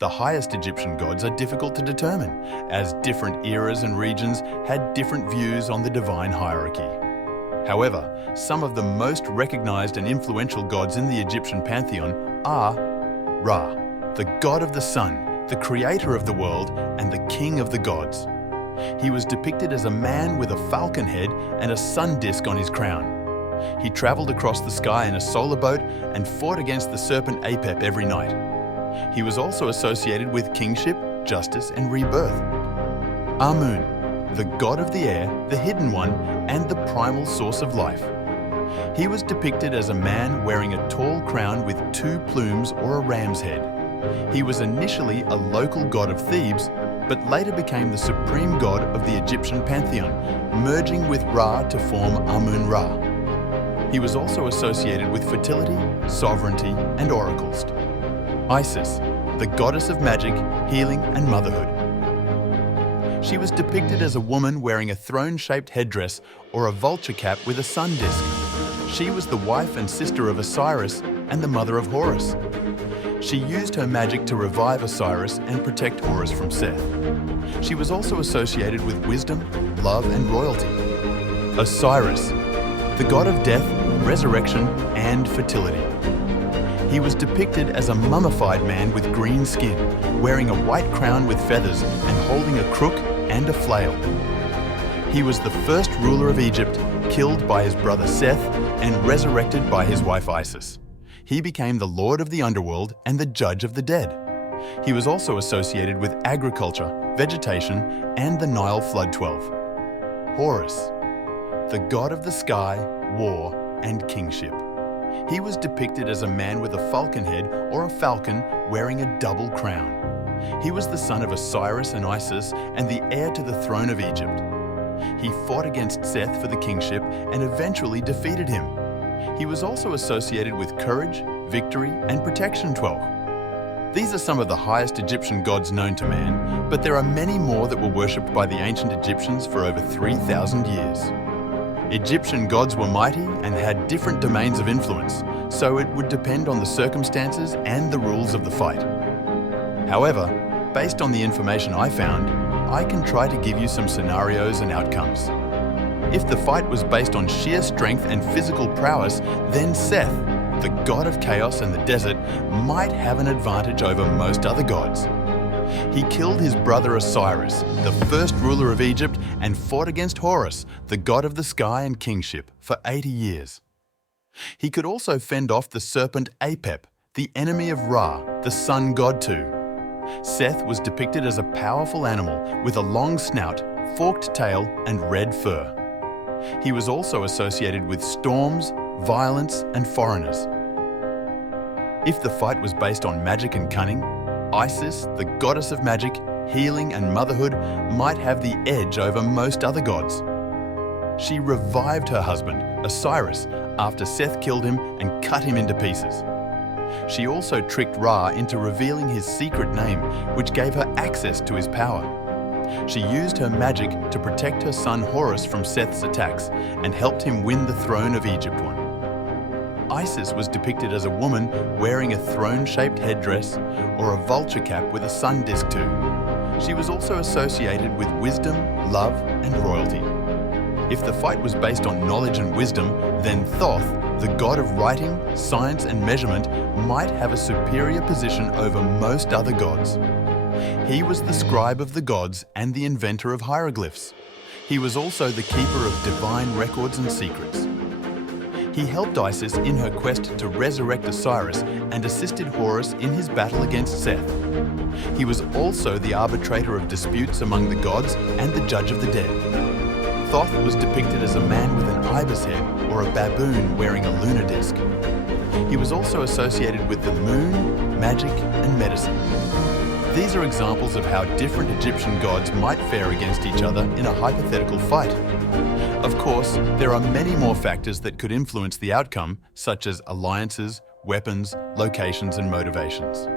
The highest Egyptian gods are difficult to determine, as different eras and regions had different views on the divine hierarchy. However, some of the most recognized and influential gods in the Egyptian pantheon are Ra, the god of the sun, the creator of the world, and the king of the gods. He was depicted as a man with a falcon head and a sun disk on his crown. He traveled across the sky in a solar boat and fought against the serpent Apep every night. He was also associated with kingship, justice, and rebirth. Amun, the god of the air, the hidden one, and the primal source of life. He was depicted as a man wearing a tall crown with 2 plumes or a ram's head. He was initially a local god of Thebes, but later became the supreme god of the Egyptian pantheon, merging with Ra to form Amun-Ra. He was also associated with fertility, sovereignty, and oracles. Isis, the goddess of magic, healing, and motherhood. She was depicted as a woman wearing a throne-shaped headdress or a vulture cap with a sun disk. She was the wife and sister of Osiris and the mother of Horus. She used her magic to revive Osiris and protect Horus from Seth. She was also associated with wisdom, love, and royalty. Osiris, the god of death, resurrection, and fertility. He was depicted as a mummified man with green skin, wearing a white crown with feathers and holding a crook and a flail. He was the first ruler of Egypt, killed by his brother Seth and resurrected by his wife Isis. He became the lord of the underworld and the judge of the dead. He was also associated with agriculture, vegetation, and the Nile flood 12. Horus, the god of the sky, war, and kingship. He was depicted as a man with a falcon head or a falcon wearing a double crown. He was the son of Osiris and Isis and the heir to the throne of Egypt. He fought against Seth for the kingship and eventually defeated him. He was also associated with courage, victory, and protection 12. These are some of the highest Egyptian gods known to man, but there are many more that were worshipped by the ancient Egyptians for over 3,000 years. Egyptian gods were mighty and had different domains of influence, so it would depend on the circumstances and the rules of the fight. However, based on the information I found, I can try to give you some scenarios and outcomes. If the fight was based on sheer strength and physical prowess, then Seth, the god of chaos and the desert, might have an advantage over most other gods. He killed his brother Osiris, the first ruler of Egypt, and fought against Horus, the god of the sky and kingship, for 80 years. He could also fend off the serpent Apep, the enemy of Ra, the sun god too. Seth was depicted as a powerful animal with a long snout, forked tail, and red fur. He was also associated with storms, violence, and foreigners. If the fight was based on magic and cunning, Isis, the goddess of magic, healing, and motherhood, might have the edge over most other gods. She revived her husband, Osiris, after Seth killed him and cut him into pieces. She also tricked Ra into revealing his secret name, which gave her access to his power. She used her magic to protect her son Horus from Seth's attacks and helped him win the throne of Egypt one. Isis was depicted as a woman wearing a throne-shaped headdress or a vulture cap with a sun disk too. She was also associated with wisdom, love, and royalty. If the fight was based on knowledge and wisdom, then Thoth, the god of writing, science, and measurement, might have a superior position over most other gods. He was the scribe of the gods and the inventor of hieroglyphs. He was also the keeper of divine records and secrets. He helped Isis in her quest to resurrect Osiris and assisted Horus in his battle against Seth. He was also the arbitrator of disputes among the gods and the judge of the dead. Thoth was depicted as a man with an ibis head or a baboon wearing a lunar disk. He was also associated with the moon, magic, and medicine. These are examples of how different Egyptian gods might fare against each other in a hypothetical fight. Of course, there are many more factors that could influence the outcome, such as alliances, weapons, locations, and motivations.